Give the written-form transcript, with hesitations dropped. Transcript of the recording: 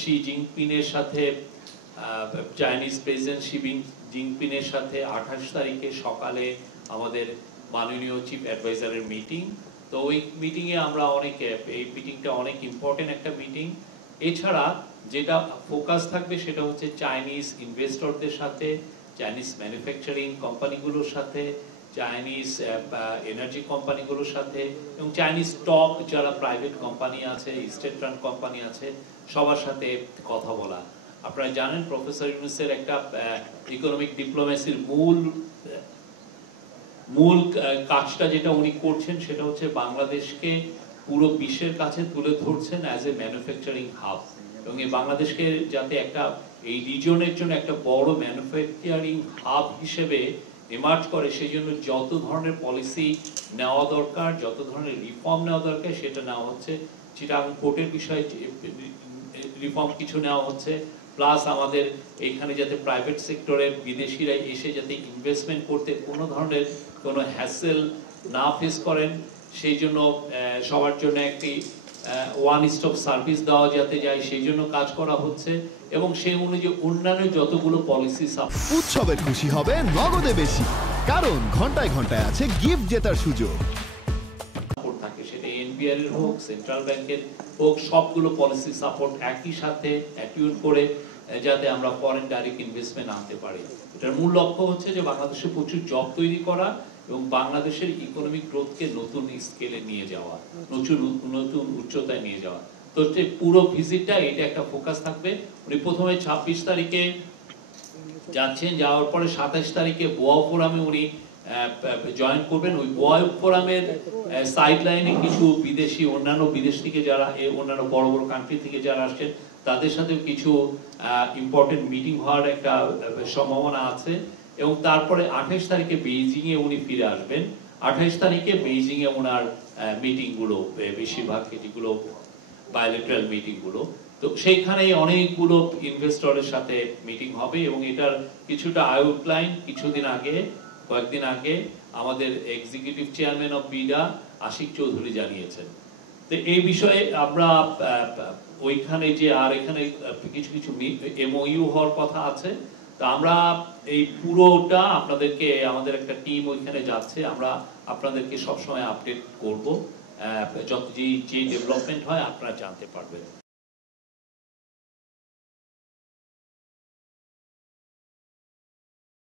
She জিনপিংয়ের সাথে Chinese president Xi জিনপিংয়ের সাথে 28 তারিখে সকালে আমাদের মাননীয় চিফ অ্যাডভাইজারের মিটিং। তো ওই মিটিংয়ে আমরা এই মিটিংটা অনেক ইম্পর্টেন্ট একটা মিটিং। এছাড়া যেটা ফোকাস থাকবে সেটা হচ্ছে চাইনিজ ইনভেস্টরদের সাথে, চাইনিজ ম্যানুফ্যাকচারিং কোম্পানিগুলোর সাথে, চাইনিজ এনার্জি কোম্পানিগুলোর সাথে এবং চাইনিজ টপ যারা প্রাইভেট কোম্পানি আছে, স্টেট রান কোম্পানি আছে, সবার সাথে কথা বলা। আপনারা জানেন প্রফেসর ইউনূসের একটা ইকোনমিক ডিপ্লোমেসির মূল কাজটা যেটা উনি করছেন সেটা হচ্ছে বাংলাদেশকে পুরো বিশ্বের কাছে তুলে ধরছেন অ্যাজ এ ম্যানুফ্যাকচারিং হাব, এবং এই বাংলাদেশকে যাতে এই রিজনের জন্য একটা বড় ম্যানুফ্যাকচারিং হাব হিসেবে এমার্জ করে, সেই জন্য যত ধরনের পলিসি নেওয়া দরকার, যত ধরনের রিফর্ম নেওয়া দরকার সেটা নেওয়া হচ্ছে। চিটাগং পোর্টের বিষয়ে রিফর্ম কিছু নেওয়া হচ্ছে, প্লাস আমাদের এখানে যাতে প্রাইভেট সেক্টরের বিদেশিরা এসে যাতে ইনভেস্টমেন্ট করতে কোনো হ্যাসেল না ফেস করেন, সেই জন্য সবার জন্য একটি ওয়ান স্টপ সার্ভিস দেওয়া যাতে যায় সেই জন্য কাজ করা হচ্ছে, এবং সেই অনুযায়ী অন্যান্য যতগুলো পলিসি। উৎসবের খুশি হবে নগদে বেশি, কারণ ঘন্টায় ঘন্টায় আছে গিফট জেতার সুযোগ। থাকে সেটা এনবিআর এর হোক, সেন্ট্রাল ব্যাংকের হোক, সবগুলো পলিসি সাপোর্ট একই সাথে অ্যাটিউন করে যাতে আমরা ফরেন ডাইরেক্ট ইনভেস্টমেন্ট আনতে পারি। এটার মূল লক্ষ্য হচ্ছে যে বাংলাদেশে প্রচুর জব তৈরি করা এবং বাংলাদেশের ইকোনমিক গ্রোথকে নতুন স্কেলে নিয়ে যাওয়া, নতুন উচ্চতায় নিয়ে যাওয়া। তো পুরো ভিজিটটা এটা একটা ফোকাস থাকবে। উনি প্রথমে 26 তারিখে যাচ্ছেন, যাওয়ার পরে 27 তারিখে বোয়া ফোরামে উনি জয়েন করবেন। ওই বোয়া ফোরামের সাইড লাইনে কিছু অন্যান্য বিদেশ থেকে যারা অন্যান্য বড় বড় কান্ট্রি থেকে যারা আসছেন তাদের সাথেও কিছু ইম্পর্টেন্ট মিটিং হওয়ার একটা সম্ভাবনা আছে। এবং তারপরে 28 তারিখে বেইজিং এ উনি ফিরে আসবেন। 28 তারিখে বেইজিং এ ওনার মিটিং গুলো বেশিরভাগ যেগুলো বায়োলেটারাল মিটিং গুলো, তো সেইখানে অনেকগুলো ইনভেস্টরের সাথে মিটিং হবে এবং এটার কিছুটা আউটলাইন কয়েকদিন আগে আমাদের executive chairman of BIDA Ashik Chowdhury জানিয়েছেন। তো এই বিষয়ে আমরা ওইখানে এখানে কিছু এমওইউ হওয়ার কথা আছে। তো আমরা এই পুরোটা আমাদের একটা টিম ওইখানে যাচ্ছে, আমরা আপনাদেরকে সবসময় আপডেট করব, যে ডেভেলপমেন্ট হয় আপনারা জানতে পারবেন।